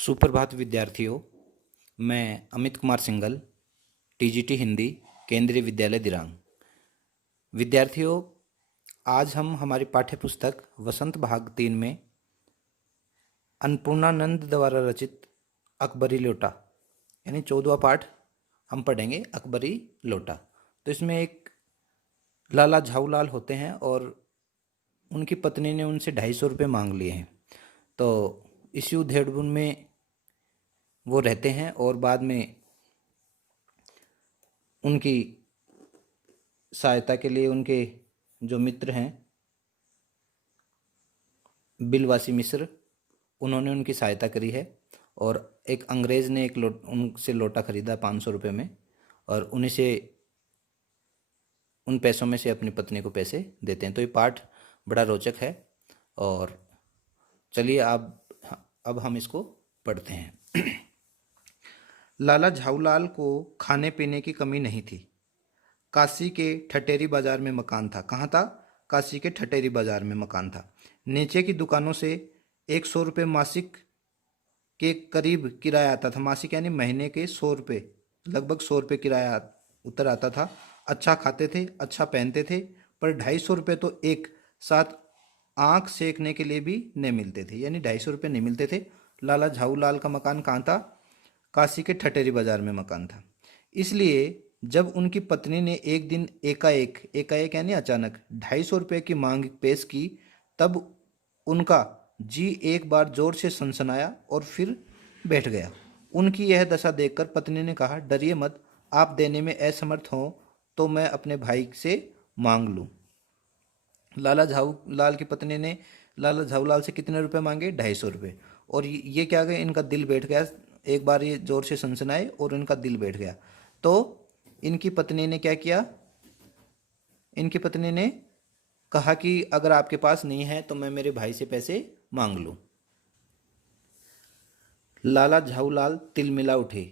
सुप्रभात विद्यार्थियों। मैं अमित कुमार सिंघल, टीजीटी हिंदी, केंद्रीय विद्यालय दिरांग। विद्यार्थियों, आज हम हमारी पाठ्य पुस्तक वसंत भाग 3 में अन्नपूर्णानंद द्वारा रचित अकबरी लोटा यानी 14वां पाठ हम पढ़ेंगे, अकबरी लोटा। तो इसमें एक लाला झाऊलाल होते हैं और उनकी पत्नी ने उनसे 250 रुपये मांग लिए हैं। तो इसी उधेड़बुन में वो रहते हैं और बाद में उनकी सहायता के लिए उनके जो मित्र हैं बिलवासी मिश्र, उन्होंने उनकी सहायता करी है और एक अंग्रेज़ ने उनसे लोटा खरीदा 500 रुपये में और उन्हीं से उन पैसों में से अपनी पत्नी को पैसे देते हैं। तो ये पाठ बड़ा रोचक है और चलिए अब हम इसको पढ़ते हैं। लाला झाऊलाल को खाने पीने की कमी नहीं थी। काशी के ठटेरी बाजार में मकान था। कहाँ था? काशी के ठटेरी बाजार में मकान था। नीचे की दुकानों से 100 रुपये मासिक के करीब किराया आता था। मासिक यानी महीने के 100 रुपये, लगभग 100 रुपये किराया उतर आता था। अच्छा खाते थे, अच्छा पहनते थे, पर 250 रुपये तो एक साथ आँख सेकने के लिए भी नहीं मिलते थे, यानी 250 रुपये नहीं मिलते थे। लाला झाऊलाल का मकान कहाँ था? काशी के ठटेरी बाजार में मकान था। इसलिए जब उनकी पत्नी ने एक दिन एकाएक यानी अचानक 250 रुपये की मांग पेश की, तब उनका जी एक बार जोर से सनसनाया और फिर बैठ गया। उनकी यह दशा देखकर पत्नी ने कहा, डरिए मत, आप देने में असमर्थ हों तो मैं अपने भाई से मांग लूं। लाला झाऊलाल की पत्नी ने लाला झाऊलाल से कितने रुपए मांगे? 250 रुपये। और ये क्या गए, इनका दिल बैठ गया। एक बार ये जोर से सनसनाए और इनका दिल बैठ गया। तो इनकी पत्नी ने क्या किया? इनकी पत्नी ने कहा कि अगर आपके पास नहीं है तो मैं मेरे भाई से पैसे मांग लूं। लाला झाऊलाल तिलमिला उठे।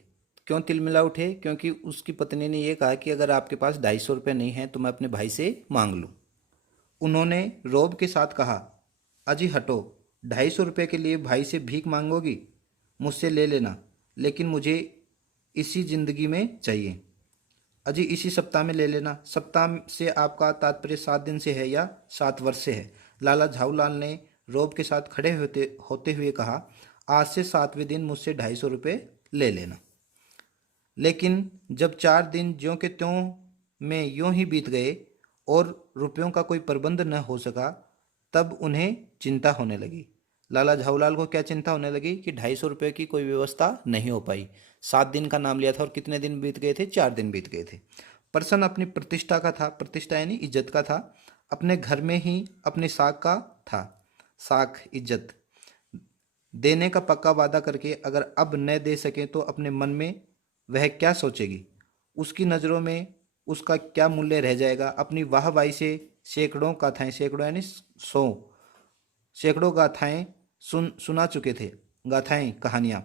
क्यों तिलमिला उठे? क्योंकि उसकी पत्नी ने यह कहा कि अगर आपके पास 250 रुपये नहीं है तो मैं अपने भाई से मांग लूं। उन्होंने रौब के साथ कहा, अजी हटो, 250 रुपये के लिए भाई से भीख मांगोगी? मुझसे ले लेना, लेकिन मुझे इसी जिंदगी में चाहिए। अजी इसी सप्ताह में ले लेना। सप्ताह से आपका तात्पर्य 7 दिन से है या 7 वर्ष से है? लाला झाऊलाल ने रौब के साथ खड़े होते हुए कहा, आज से 7वें दिन मुझसे 250 रुपये ले लेना। लेकिन जब 4 दिन ज्यों के त्यों में यूं ही बीत गए और रुपयों का कोई प्रबंध न हो सका, तब उन्हें चिंता होने लगी। लाला झाऊलाल को क्या चिंता होने लगी कि 250 रुपये की कोई व्यवस्था नहीं हो पाई। 7 दिन का नाम लिया था और कितने दिन बीत गए थे? 4 दिन बीत गए थे। प्रसन्न अपनी प्रतिष्ठा का था, प्रतिष्ठा यानी इज्जत का था। अपने घर में ही अपनी साख का था, साख इज्जत देने का पक्का वादा करके अगर अब न दे सके तो अपने मन में वह क्या सोचेगी? उसकी नज़रों में उसका क्या मूल्य रह जाएगा? अपनी वाहवाही से सैकड़ों गाथाएं, सैकड़ों यानी 100, सैकड़ों गाथाएं सुना चुके थे, गाथाएं, कहानियां।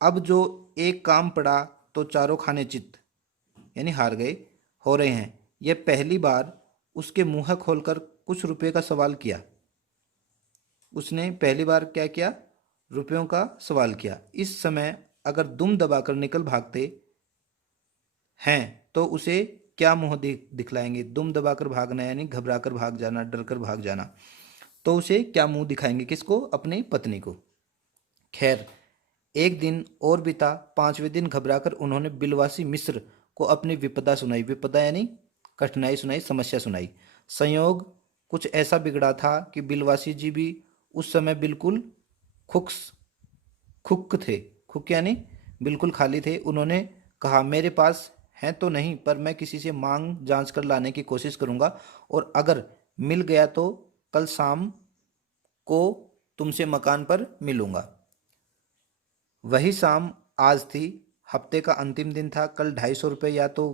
अब जो एक काम पड़ा तो चारों खाने चित यानी हार गए हो रहे हैं। यह पहली बार उसके मुंह खोलकर कुछ रुपए का सवाल किया। उसने पहली बार क्या किया? रुपयों का सवाल किया। इस समय अगर दुम दबाकर निकल भागते हैं तो उसे क्या मुंह दिखलाएंगे? दुम दबाकर भागना यानी घबराकर भाग जाना, डरकर भाग जाना। तो उसे क्या मुंह दिखाएंगे? किसको? अपनी पत्नी को। खैर, एक दिन और बीता। 5वें दिन घबराकर उन्होंने बिलवासी मिश्र को अपनी विपदा सुनाई। विपदा यानी कठिनाई सुनाई, समस्या सुनाई। संयोग कुछ ऐसा बिगड़ा था कि बिलवासी जी भी उस समय बिल्कुल खुक्स खुक थे। खुक यानी बिल्कुल खाली थे। उन्होंने कहा, मेरे पास है तो नहीं, पर मैं किसी से मांग जांच कर लाने की कोशिश करूंगा और अगर मिल गया तो कल शाम को तुमसे मकान पर मिलूंगा। वही शाम आज थी। हफ्ते का अंतिम दिन था। कल 250 रुपये या तो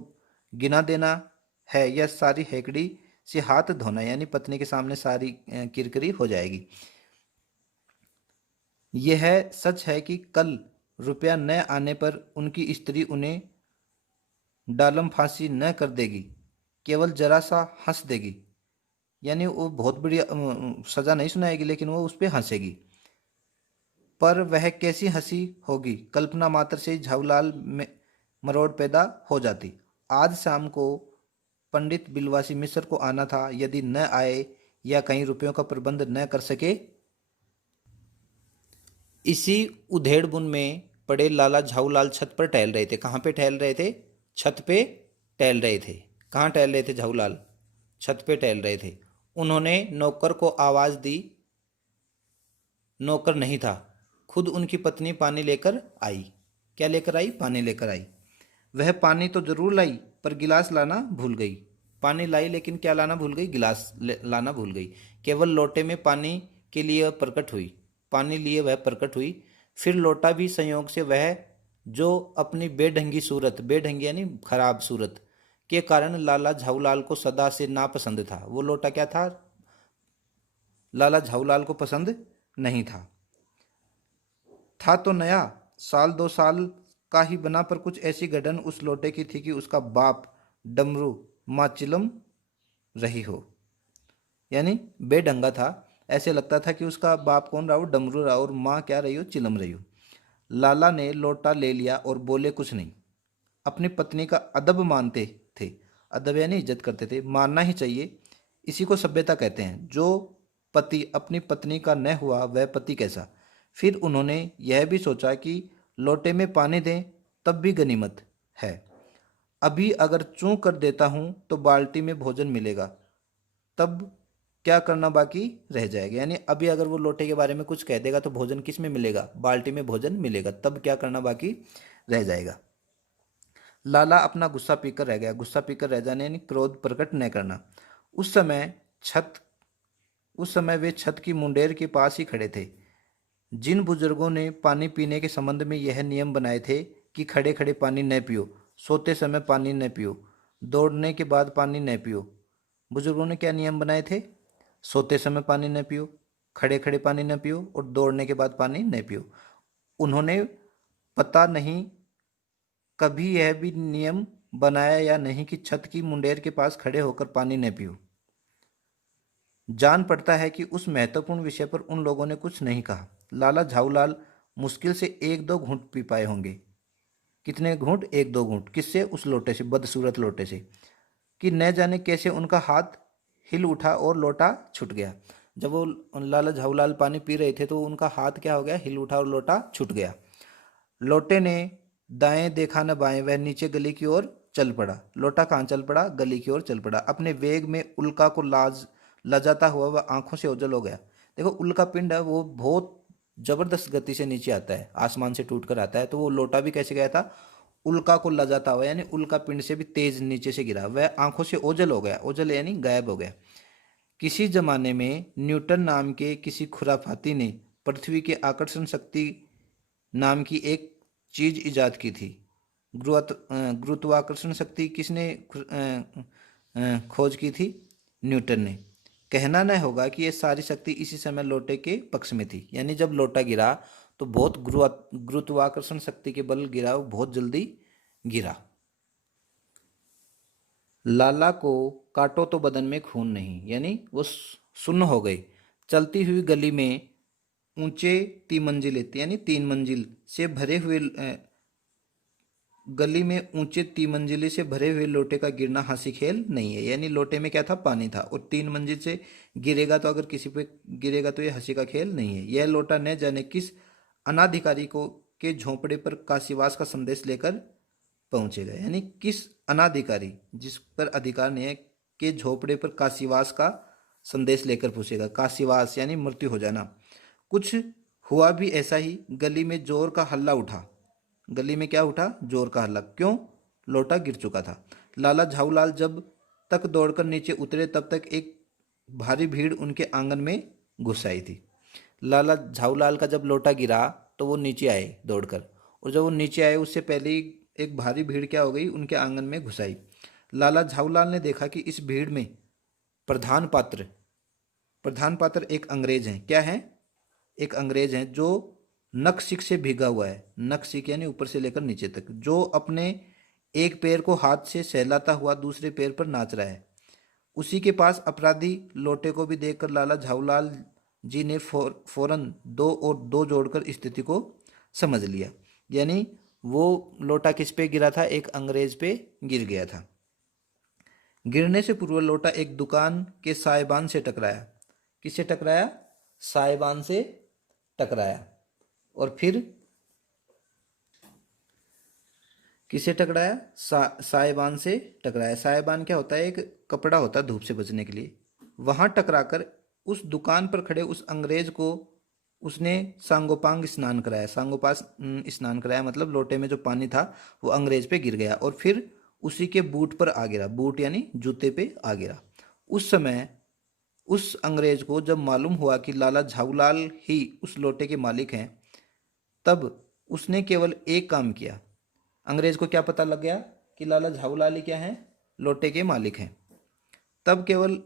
गिना देना है या सारी हेकड़ी से हाथ धोना, यानी पत्नी के सामने सारी किरकिरी हो जाएगी। यह सच है कि कल रुपया न आने पर उनकी स्त्री उन्हें डालम फांसी न कर देगी, केवल जरा सा हंस देगी, यानी वो बहुत बड़ी सज़ा नहीं सुनाएगी, लेकिन वो उस पर हंसेगी। पर वह कैसी हंसी होगी, कल्पना मात्र से झाऊलाल में मरोड़ पैदा हो जाती। आज शाम को पंडित बिलवासी मिश्र को आना था, यदि न आए या कहीं रुपयों का प्रबंध न कर सके। इसी उधेड़बुन में पड़े लाला झाऊलाल छत पर टहल रहे थे। कहाँ पे टहल रहे थे? छत पे टहल रहे थे। कहाँ टहल रहे थे झाऊलाल? छत पे टहल रहे थे। उन्होंने नौकर को आवाज दी। नौकर नहीं था, खुद उनकी पत्नी पानी लेकर आई। क्या लेकर आई? पानी लेकर आई। वह पानी तो जरूर लाई, पर गिलास लाना भूल गई। पानी लाई, लेकिन क्या लाना भूल गई? गिलास लाना भूल गई। केवल लोटे में पानी के लिए वह प्रकट हुई, पानी लिए वह प्रकट हुई। फिर लोटा भी संयोग से वह, जो अपनी बेढंगी सूरत, बेढंगी यानी खराब सूरत के कारण लाला झाऊलाल को सदा से नापसंद था। वो लोटा क्या था? लाला झाऊलाल को पसंद नहीं था। तो नया, साल 2 साल का ही बना, पर कुछ ऐसी गड़न उस लोटे की थी कि उसका बाप डमरू माँ चिलम रही हो, यानी बेढंगा था। ऐसे लगता था कि उसका बाप कौन रहा हो? डमरू रहा, और माँ क्या रही हो? चिलम रही हो। लाला ने लोटा ले लिया और बोले कुछ नहीं। अपनी पत्नी का अदब मानते थे। अदब यानी इज्जत करते थे, मानना ही चाहिए, इसी को सभ्यता कहते हैं। जो पति अपनी पत्नी का न हुआ वह पति कैसा। फिर उन्होंने यह भी सोचा कि लोटे में पानी दें तब भी गनीमत है। अभी अगर चूं कर देता हूं तो बाल्टी में भोजन मिलेगा, तब क्या करना बाकी रह जाएगा। यानी अभी अगर वो लोटे के बारे में कुछ कह देगा तो भोजन किस में मिलेगा? बाल्टी में भोजन मिलेगा, तब क्या करना बाकी रह जाएगा। लाला अपना गुस्सा पीकर रह गया। गुस्सा पीकर रह जाने यानी क्रोध प्रकट न करना। उस समय छत उस समय वे छत की मुंडेर के पास ही खड़े थे। जिन बुजुर्गों ने पानी पीने के संबंध में यह नियम बनाए थे कि खड़े खड़े पानी न पियो, सोते समय पानी न पियो, दौड़ने के बाद पानी न पियो। बुजुर्गों ने क्या नियम बनाए थे? सोते समय पानी न पियो, खड़े खड़े पानी न पियो, और दौड़ने के बाद पानी न पियो। उन्होंने पता नहीं कभी यह भी नियम बनाया या नहीं कि छत की मुंडेर के पास खड़े होकर पानी न पियो। जान पड़ता है कि उस महत्वपूर्ण विषय पर उन लोगों ने कुछ नहीं कहा। लाला झाऊलाल मुश्किल से 1-2 घूंट पी पाए होंगे। कितने घूंट? 1-2 घूंट। किससे? उस लोटे से, बदसूरत लोटे से। कि न जाने कैसे उनका हाथ हिल उठा और लोटा छूट गया। जब वो लाला झाऊलाल पानी पी रहे थे तो उनका हाथ क्या हो गया? हिल उठा और लोटा छूट गया। लोटे ने दाएं देखा न बाएं, वह नीचे गली की ओर चल पड़ा। लोटा कहाँ चल पड़ा? गली की ओर चल पड़ा। अपने वेग में उल्का को लजाता हुआ वह आंखों से ओझल हो गया। देखो, उल्का पिंड है वो बहुत जबरदस्त गति से नीचे आता है, आसमान से टूट कर आता है। तो वो लोटा भी कैसे गया था? उल्का को लजाता हुआ, यानी उल्का पिंड से भी तेज नीचे से गिरा। वह आंखों से ओझल हो गया। ओझल यानी गायब हो गया। किसी जमाने में न्यूटन नाम के किसी खुराफाती ने पृथ्वी के आकर्षण शक्ति नाम की एक चीज इजाद की थी। गुरुत्वाकर्षण शक्ति किसने खोज की थी? न्यूटन ने। कहना न होगा कि ये सारी शक्ति इसी समय लोटे के पक्ष में थी। यानी जब लोटा गिरा तो बहुत गुरुत्वाकर्षण शक्ति के बल गिरा, वो बहुत जल्दी गिरा। लाला को काटो तो बदन में खून नहीं, यानी वो सुन्न हो गए। चलती हुई गली में ऊंचे 3 मंजिले, यानी 3 मंजिल से भरे हुए गली में ऊंचे 3 मंजिले से भरे हुए लोटे का गिरना हंसी खेल नहीं है। यानी लोटे में क्या था? पानी था, और 3 मंजिल से गिरेगा तो अगर किसी पे गिरेगा तो ये हंसी का खेल नहीं है। यह लोटा न जाने किस अनाधिकारी को के झोंपड़े पर काशीवास का संदेश लेकर पहुंचेगा। यानी किस अनाधिकारी, जिस पर अधिकार नहीं है, के झोपड़े पर काशीवास का संदेश लेकर पहुंचेगा। काशीवास यानी मृत्यु हो जाना। कुछ हुआ भी ऐसा ही। गली में जोर का हल्ला उठा। गली में क्या उठा? जोर का हल्ला। क्यों? लोटा गिर चुका था। लाला झाऊलाल जब तक दौड़कर नीचे उतरे तब तक एक भारी भीड़ उनके आंगन में घुस आई थी। लाला झाऊलाल का जब लोटा गिरा तो वो नीचे आए दौड़कर, और जब वो नीचे आए उससे पहले ही एक भारी भीड़ क्या हो गई? उनके आंगन में घुस आई। लाला झाऊलाल ने देखा कि इस भीड़ में प्रधान पात्र एक अंग्रेज हैं। क्या है? एक अंग्रेज हैं जो नखशिख से भीगा हुआ है। नखशिख यानी ऊपर से लेकर नीचे तक, जो अपने एक पैर को हाथ से सहलाता हुआ दूसरे पैर पर नाच रहा है। उसी के पास अपराधी लोटे को भी देखकर लाला झाऊलाल जी ने फौरन 2 और 2 जोड़कर स्थिति को समझ लिया। यानी वो लोटा किस पे गिरा था? एक अंग्रेज पे गिर गया था। गिरने से पूर्व लोटा एक दुकान के साइबान से टकराया। किससे टकराया? साइबान से टकराया। और फिर किससे टकराया? साइबान से टकराया। साइबान क्या होता है? एक कपड़ा होता है धूप से बचने के लिए। वहां टकराकर उस दुकान पर खड़े उस अंग्रेज को उसने सांगोपांग स्नान कराया। स्नान कराया मतलब लोटे में जो पानी था वो अंग्रेज पे गिर गया और फिर उसी के बूट पर आ गिरा। बूट यानी जूते पे आ गिरा। उस समय उस अंग्रेज को जब मालूम हुआ कि लाला झाऊलाल ही उस लोटे के मालिक हैं, तब उसने केवल एक काम किया। अंग्रेज को क्या पता लग गया कि लाला झाऊलाल ही क्या हैं? लोटे के मालिक हैं। तब केवल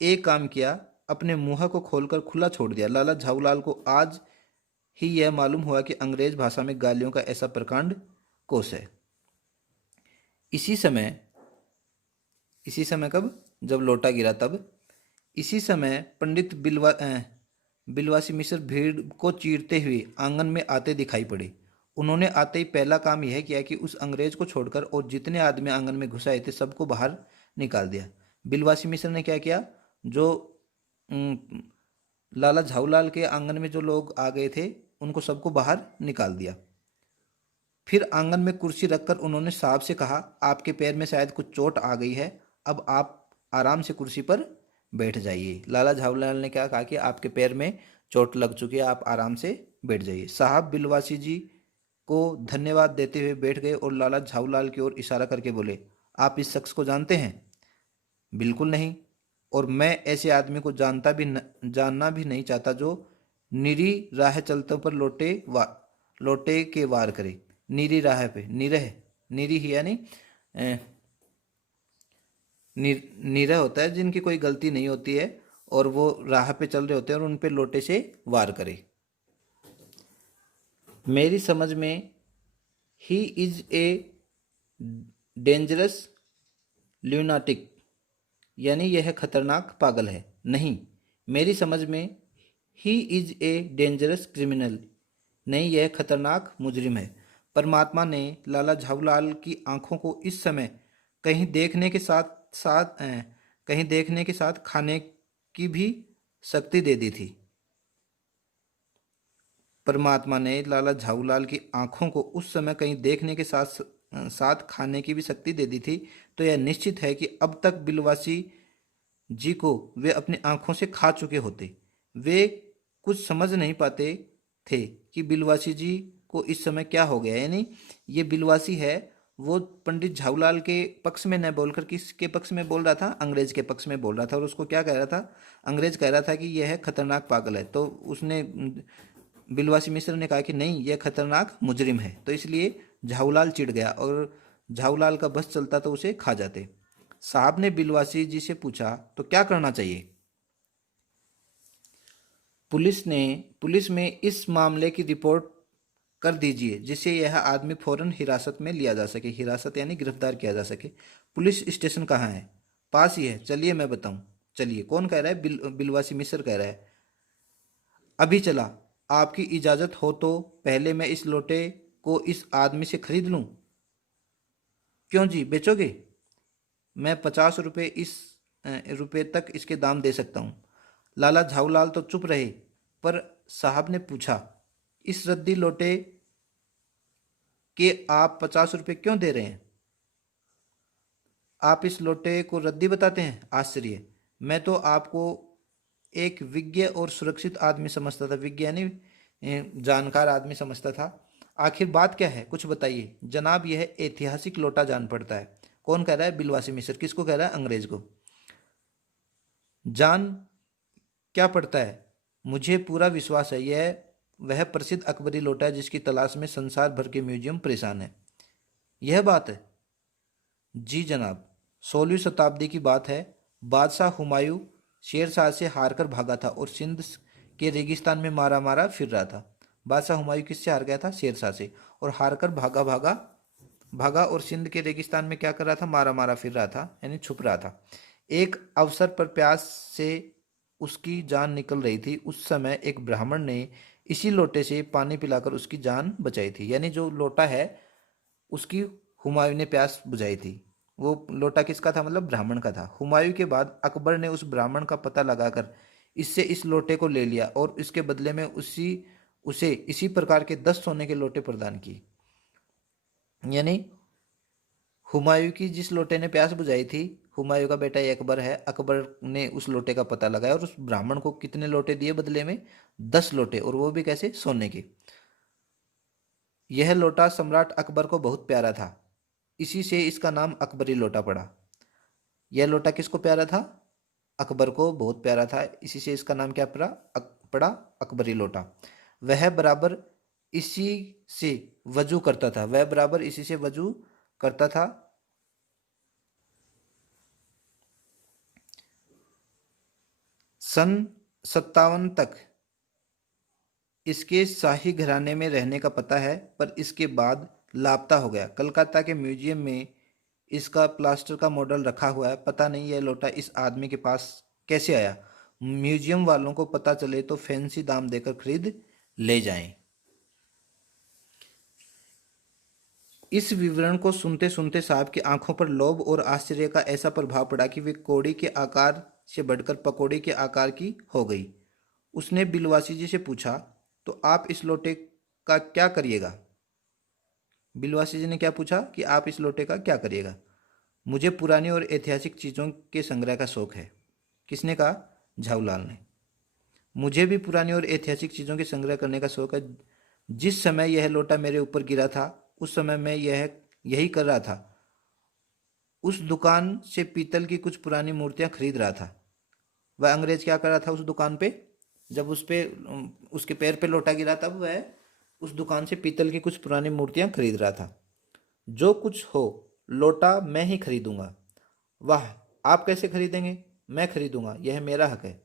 एक काम किया, अपने मुंह को खोलकर खुला छोड़ दिया। लाला झाऊलाल को आज ही यह मालूम हुआ कि अंग्रेज भाषा में गालियों का ऐसा प्रकांड कोश है। इसी समय कब? जब लोटा गिरा तब। इसी समय पंडित बिलवासी मिश्र भीड़ को चीरते हुए आंगन में आते दिखाई पड़े। उन्होंने आते ही पहला काम यह किया कि उस अंग्रेज को छोड़कर और जितने आदमी आंगन में घुस आए थे सबको बाहर निकाल दिया। बिलवासी मिश्र ने क्या किया? जो लाला झाऊलाल के आंगन में जो लोग आ गए थे उनको सबको बाहर निकाल दिया। फिर आंगन में कुर्सी रखकर उन्होंने साहब से कहा, आपके पैर में शायद कुछ चोट आ गई है, अब आप आराम से कुर्सी पर बैठ जाइए। लाला झाऊलाल ने क्या कहा कि आपके पैर में चोट लग चुकी है, आप आराम से बैठ जाइए। साहब बिलवासी जी को धन्यवाद देते हुए बैठ गए और लाला झाऊलाल की ओर इशारा करके बोले, आप इस शख्स को जानते हैं? बिल्कुल नहीं, और मैं ऐसे आदमी को जानना भी नहीं चाहता जो निरी राह चलते पर लोटे के वार करे। निरी राह पे, निरी ही यानी निरह होता है जिनकी कोई गलती नहीं होती है और वो राह पे चल रहे होते हैं और उन पे लोटे से वार करे। मेरी समझ में ही इज ए डेंजरस ल्यूनाटिक, यानी यह खतरनाक पागल है। नहीं, मेरी समझ में he is a dangerous criminal, नहीं यह खतरनाक मुजरिम है। परमात्मा ने लाला झाऊलाल की आंखों को इस समय कहीं देखने के साथ खाने की भी शक्ति दे दी थी। परमात्मा ने लाला झाऊलाल की आंखों को उस समय कहीं देखने के साथ साथ खाने की भी शक्ति दे दी थी, तो यह निश्चित है कि अब तक बिलवासी जी को वे अपनी आंखों से खा चुके होते। वे कुछ समझ नहीं पाते थे कि बिलवासी जी को इस समय क्या हो गया। यानी ये बिलवासी है वो पंडित झाऊलाल के पक्ष में न बोलकर किसके पक्ष में बोल रहा था? अंग्रेज के पक्ष में बोल रहा था। और उसको क्या कह रहा था? अंग्रेज कह रहा था कि यह खतरनाक पागल है। तो उसने बिलवासी मिश्र ने कहा कि नहीं, यह खतरनाक मुजरिम है। तो इसलिए झाऊलाल चिढ़ गया और झाऊलाल का बस चलता तो उसे खा जाते। साहब ने बिलवासी जी से पूछा, तो क्या करना चाहिए? पुलिस में इस मामले की रिपोर्ट कर दीजिए जिससे यह आदमी फौरन हिरासत में लिया जा सके। हिरासत यानी गिरफ्तार किया जा सके। पुलिस स्टेशन कहाँ है? पास ही है, चलिए मैं बताऊं। चलिए। कौन कह रहा है? बिलवासी मिश्र कह रहा है। अभी चला। आपकी इजाज़त हो तो पहले मैं इस लोटे को इस आदमी से खरीद लूं। क्यों जी, बेचोगे? मैं 50 रुपये तक इसके दाम दे सकता हूँ। लाला झाऊलाल तो चुप रहे, पर साहब ने पूछा, इस रद्दी लोटे के आप 50 रुपये क्यों दे रहे हैं? आप इस लोटे को रद्दी बताते हैं? आश्चर्य! मैं तो आपको एक विज्ञ और सुरक्षित आदमी समझता था। विज्ञ यानी जानकार आदमी समझता था। आखिर बात क्या है, कुछ बताइए। जनाब, यह ऐतिहासिक लोटा जान पड़ता है। कौन कह रहा है? बिलवासी मिश्र। किसको कह रहा है? अंग्रेज को। जान क्या पड़ता है? मुझे पूरा विश्वास है यह वह प्रसिद्ध अकबरी लोटा है जिसकी तलाश में संसार भर के म्यूजियम परेशान है। यह बात है? जी जनाब। 16वीं शताब्दी की बात है। बादशाह हुमायूं शेरशाह से हारकर भागा था और सिंध के रेगिस्तान में मारा मारा फिर रहा था। बादशाह हुमायूं किससे हार गया था? शेरशाह से। और हारकर भागा और सिंध के रेगिस्तान में क्या कर रहा था? मारा मारा फिर रहा था, यानी छुप रहा था। एक अवसर पर प्यास से उसकी जान निकल रही थी, उस समय एक ब्राह्मण ने इसी लोटे से पानी पिलाकर उसकी जान बचाई थी। यानी जो लोटा है उसकी हुमायूं ने प्यास बुझाई थी। वो लोटा किसका था? मतलब ब्राह्मण का था। हुमायूं के बाद अकबर ने उस ब्राह्मण का पता लगाकर इससे इस लोटे को ले लिया और इसके बदले में उसे इसी प्रकार के 10 सोने के लोटे प्रदान किए। यानी हुमायूं की जिस लोटे ने प्यास बुझाई थी, हुमायूं का बेटा ये अकबर है, अकबर ने उस लोटे का पता लगाया और उस ब्राह्मण को कितने लोटे दिए बदले में? 10 लोटे, और वो भी कैसे? सोने के। यह लोटा सम्राट अकबर को बहुत प्यारा था, इसी से इसका नाम अकबरी लोटा पड़ा। यह लोटा किसको प्यारा था? अकबर को बहुत प्यारा था, इसी से इसका नाम क्या पड़ा? पड़ा अकबरी लोटा। वह बराबर इसी से वजू करता था, वह बराबर इसी से वजू करता था। सन 57 तक इसके शाही घराने में रहने का पता है, पर इसके बाद लापता हो गया। कलकत्ता के म्यूजियम में इसका प्लास्टर का मॉडल रखा हुआ है। पता नहीं यह लोटा इस आदमी के पास कैसे आया। म्यूजियम वालों को पता चले तो फैंसी दाम देकर खरीद ले जाएं। इस विवरण को सुनते सुनते साहब की आंखों पर लोभ और आश्चर्य का ऐसा प्रभाव पड़ा कि वे कौड़ी के आकार से बढ़कर पकौड़ी के आकार की हो गई। उसने बिलवासी जी से पूछा, तो आप इस लोटे का क्या करिएगा? बिलवासी जी ने क्या पूछा कि आप इस लोटे का क्या करिएगा? मुझे पुरानी और ऐतिहासिक चीज़ों के संग्रह का शौक है। किसने कहा? झाऊलाल ने। मुझे भी पुरानी और ऐतिहासिक चीज़ों के संग्रह करने का शौक है। जिस समय यह लोटा मेरे ऊपर गिरा था उस समय मैं यही कर रहा था। उस दुकान से पीतल की कुछ पुरानी मूर्तियां खरीद रहा था। वह अंग्रेज क्या कर रहा था उस दुकान पे? जब उस पे उसके पैर पे लोटा गिरा तब वह उस दुकान से पीतल की कुछ पुरानी मूर्तियां खरीद रहा था। जो कुछ हो, लोटा मैं ही खरीदूंगा। वाह, आप कैसे खरीदेंगे? मैं खरीदूंगा, यह मेरा हक है।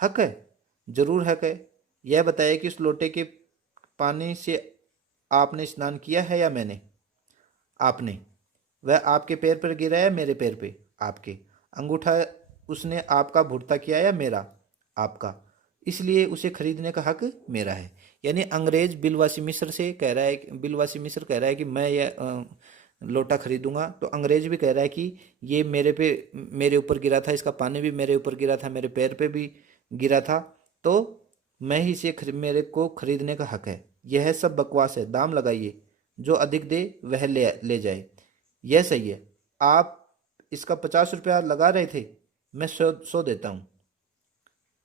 हक है? जरूर हक है। यह बताइए कि उस लोटे के पानी से आपने स्नान किया है या मैंने? आपने। वह आपके पैर पर गिरा या मेरे पैर पे? आपके। अंगूठा उसने आपका भुर्ता किया या मेरा? आपका। इसलिए उसे खरीदने का हक मेरा है। यानी अंग्रेज बिलवासी मिस्र से कह रहा है, बिलवासी मिस्र कह रहा है कि मैं ये लोटा खरीदूंगा, तो अंग्रेज भी कह रहा है कि ये मेरे ऊपर गिरा था, इसका पानी भी मेरे ऊपर गिरा था, मेरे पैर पे भी गिरा था, तो मैं ही मेरे को खरीदने का हक है। यह सब बकवास है, दाम लगाइए, जो अधिक दे वह ले ले जाए। यह सही है। आप इसका 50 रुपया लगा रहे थे, मैं 100 देता हूँ।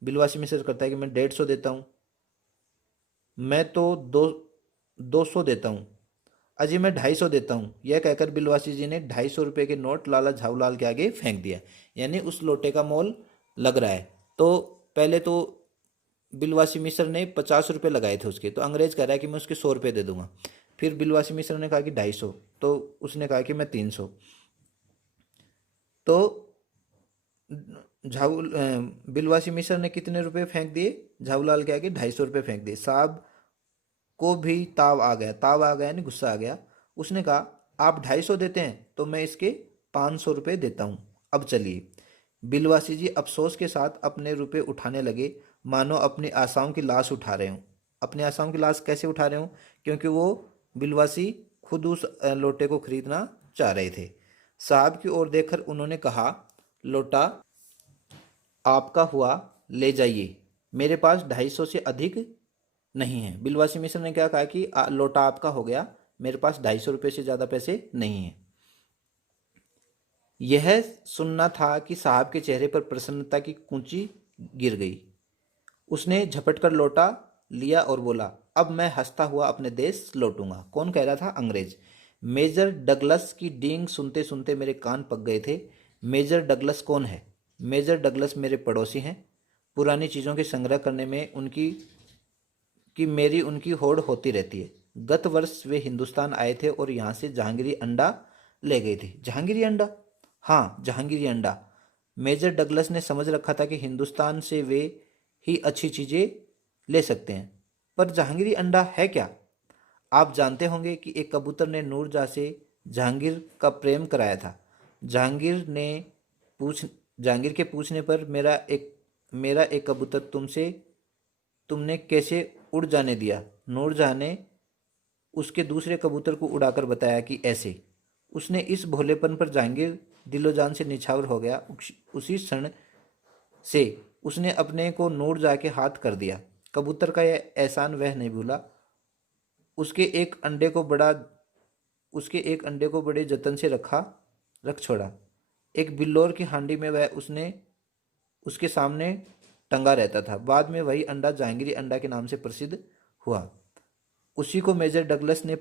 बिलवासी मिस्र करता है कि मैं 150 देता हूँ। मैं तो 200 देता हूँ। अजी मैं 250 देता हूँ। यह कहकर बिलवासी जी ने 250 रुपये के नोट लाला झाऊलाल के आगे फेंक दिया। यानी उस लोटे का मोल लग रहा है। तो पहले तो बिलवासी मिस्र ने 50 रुपये लगाए थे उसके, तो अंग्रेज कह रहा है कि मैं उसके 100 रुपये दे दूंगा। फिर बिलवासी मिस्र ने कहा कि 250, तो उसने कहा कि मैं 300। तो बिलवासी मिस्र ने कितने रुपए फेंक दिए झाऊलाल के आगे? 250 रुपये फेंक दिए। साहब को भी ताव आ गया, ताव आ गया यानी गुस्सा आ गया। उसने कहा, आप 250 देते हैं तो मैं इसके 500 रुपये देता हूँ, अब चलिए। बिलवासी जी अफसोस के साथ अपने रुपए उठाने लगे, मानो अपनी आशाओं की लाश उठा रहे हों। अपनी आशाओं की लाश कैसे उठा रहे हों? क्योंकि वो बिलवासी खुद उस लोटे को खरीदना चाह रहे थे। साहब की ओर देखकर उन्होंने कहा, लोटा आपका हुआ, ले जाइए, मेरे पास 250 से अधिक नहीं है। बिलवासी मिश्र ने क्या कहा कि लोटा आपका हो गया, मेरे पास 250 रुपये से ज़्यादा पैसे नहीं हैं। यह सुनना था कि साहब के चेहरे पर प्रसन्नता की कूंची गिर गई। उसने झपट कर लोटा लिया और बोला, अब मैं हंसता हुआ अपने देश लौटूंगा। कौन कह रहा था? अंग्रेज। मेजर डगलस की डींग सुनते सुनते मेरे कान पक गए थे। मेजर डगलस कौन है? मेजर डगलस मेरे पड़ोसी हैं। पुरानी चीज़ों के संग्रह करने में मेरी उनकी होड़ होती रहती है। गत वर्ष वे हिंदुस्तान आए थे और यहाँ से जहांगीरी अंडा ले गए थे। जहांगीरी अंडा? हाँ, जहांगीरी अंडा। मेजर डगलस ने समझ रखा था कि हिंदुस्तान से वे ही अच्छी चीज़ें ले सकते हैं, पर जहांगीरी अंडा है क्या? आप जानते होंगे कि एक कबूतर ने नूरजहाँ से जहांगीर का प्रेम कराया था। जहांगीर ने पूछ जहांगीर के पूछने पर मेरा एक मेरा एक कबूतर तुमने कैसे उड़ जाने दिया? नूरजहां ने उसके दूसरे कबूतर को उड़ाकर बताया कि ऐसे। उसने इस भोलेपन पर जहांगीर दिलोजान से निछावर हो गया। उसी क्षण से उसने अपने को नूरजहां के हाथ कर दिया। कबूतर का यह एहसान वह नहीं भूला। उसके एक अंडे को बड़ा उसके एक अंडे को बड़े जतन से रख छोड़ा। एक बिल्लौर की हांडी में वह उसके सामने टंगा रहता था। बाद में वही अंडा जहांगीरी अंडा के नाम से प्रसिद्ध हुआ। उसी को मेजर डगलस ने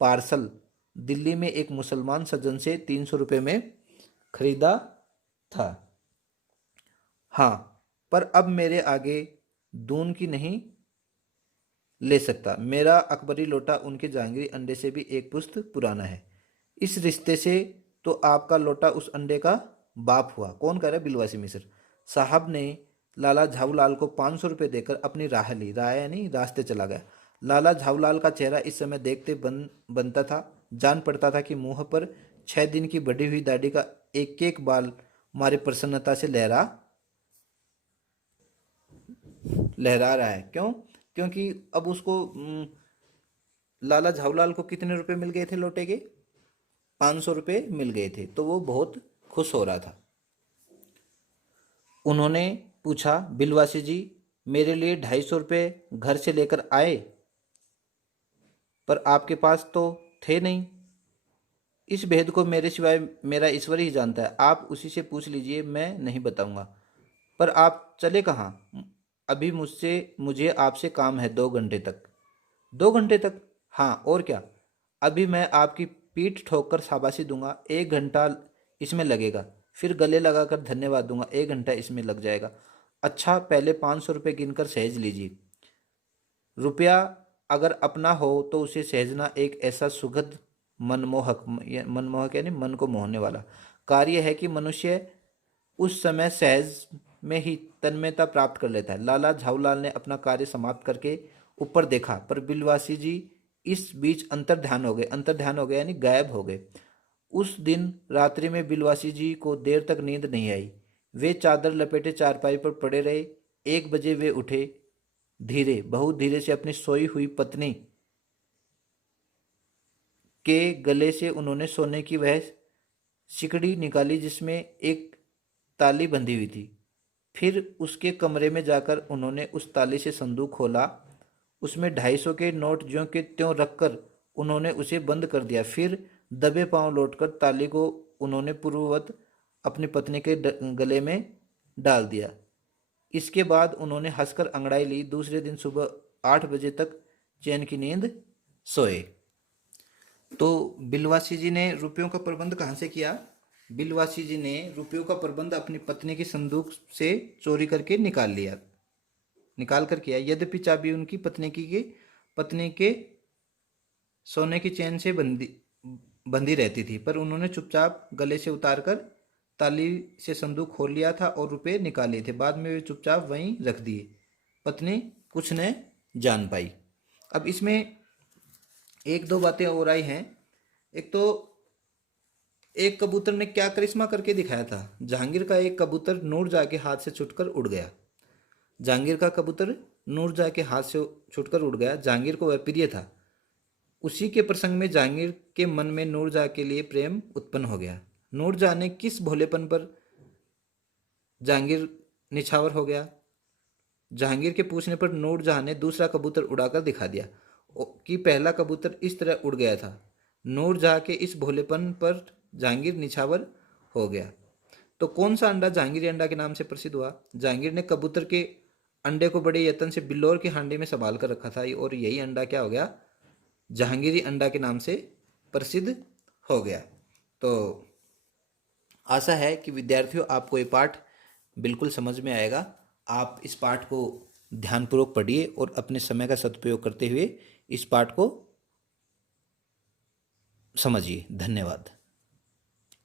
पार्सल दिल्ली में एक मुसलमान सज्जन से 300 रुपये में खरीदा था। हाँ, पर अब मेरे आगे दून की नहीं ले सकता। मेरा अकबरी लोटा उनके जहांगीरी अंडे से भी एक पुश्त पुराना है। इस रिश्ते से तो आपका लोटा उस अंडे का बाप हुआ। कौन कह रहा है? बिलवासी मिश्र साहब ने लाला झाऊलाल को 500 रुपये देकर अपनी राह ली। राह यानी रास्ते चला गया। लाला झाऊलाल का चेहरा इस समय देखते बनता था। जान पड़ता था कि मुंह पर 6 दिन की बढ़ी हुई दाढ़ी का एक एक बाल मारे प्रसन्नता से लहरा रहा है। क्यों? क्योंकि अब उसको लाला झाऊलाल को कितने रुपए मिल गए थे लोटे के? 500 रुपये मिल गए थे, तो वो बहुत खुश हो रहा था। उन्होंने पूछा, बिलवासी जी मेरे लिए 250 रुपये घर से लेकर आए, पर आपके पास तो थे नहीं। इस भेद को मेरे सिवाय मेरा ईश्वर ही जानता है। आप उसी से पूछ लीजिए, मैं नहीं बताऊंगा। पर आप चले कहाँ? अभी मुझे आपसे काम है 2 घंटे तक। 2 घंटे तक? हाँ, और क्या। अभी मैं आपकी पीठ ठोक कर शाबाशी दूंगा, 1 घंटा इसमें लगेगा। फिर गले लगाकर धन्यवाद दूंगा, 1 घंटा इसमें लग जाएगा। अच्छा, पहले 500 रुपये गिनकर सहेज लीजिए। रुपया अगर अपना हो तो उसे सहेजना एक ऐसा सुखद मनमोहक यानी मन को मोहने वाला कार्य है कि मनुष्य उस समय सहज में ही तन्मयता प्राप्त कर लेता है। लाला झाऊलाल ने अपना कार्य समाप्त करके ऊपर देखा, पर बिलवासी जी इस बीच अंतर्ध्यान हो गए यानी गायब हो गए। उस दिन रात्रि में बिलवासी जी को देर तक नींद नहीं आई। वे चादर लपेटे चारपाई पर पड़े रहे। 1 बजे वे उठे। बहुत धीरे से अपनी सोई हुई पत्नी के गले से उन्होंने सोने की वह सिकड़ी निकाली जिसमें एक ताली बंधी हुई थी। फिर उसके कमरे में जाकर उन्होंने उस ताली से संदूक खोला। उसमें 250 के नोट ज्यों के त्यों रखकर उन्होंने उसे बंद कर दिया। फिर दबे पांव लौटकर ताली को उन्होंने पूर्ववत अपनी पत्नी के गले में डाल दिया। इसके बाद उन्होंने हंसकर अंगड़ाई ली। दूसरे दिन सुबह 8 बजे तक चैन की नींद सोए। तो बिलवासी जी ने रुपयों का प्रबंध कहाँ से किया? बिलवासी जी ने रुपयों का प्रबंध अपनी पत्नी के संदूक से चोरी करके निकाल कर किया। यद्यपि चाबी उनकी पत्नी के सोने की चेन से बंधी रहती थी, पर उन्होंने चुपचाप गले से उतारकर ताली से संदूक खोल लिया था और रुपए निकाल लिए थे। बाद में वे चुपचाप वहीं रख दिए। पत्नी कुछ न जान पाई। अब इसमें एक दो बातें और आई हैं। एक तो एक कबूतर ने क्या करिश्मा करके दिखाया था। जहांगीर का एक कबूतर नूरजहां के हाथ से छूटकर उड़ गया। जहांगीर का कबूतर नूरजहां के हाथ से छूटकर उड़ गया। जहांगीर को वह प्रिय था। उसी के प्रसंग में जहांगीर के मन में नूरजहां के लिए प्रेम उत्पन्न हो गया। नूरजहां ने किस भोलेपन पर जहांगीर निछावर हो गया? जहांगीर के पूछने पर नूरजहां ने दूसरा कबूतर उड़ाकर दिखा दिया कि पहला कबूतर इस तरह उड़ गया था। नूरजहां के इस भोलेपन पर जहांगीर निछावर हो गया। तो कौन सा अंडा जहांगीरी अंडा के नाम से प्रसिद्ध हुआ? जहांगीर ने कबूतर के अंडे को बड़े यत्न से बिल्लौर की हांडी में संभाल कर रखा था, और यही अंडा क्या हो गया? जहांगीरी अंडा के नाम से प्रसिद्ध हो गया। तो आशा है कि विद्यार्थियों आपको ये पाठ बिल्कुल समझ में आएगा। आप इस पाठ को ध्यानपूर्वक पढ़िए और अपने समय का सदुपयोग करते हुए इस पाठ को समझिए। धन्यवाद।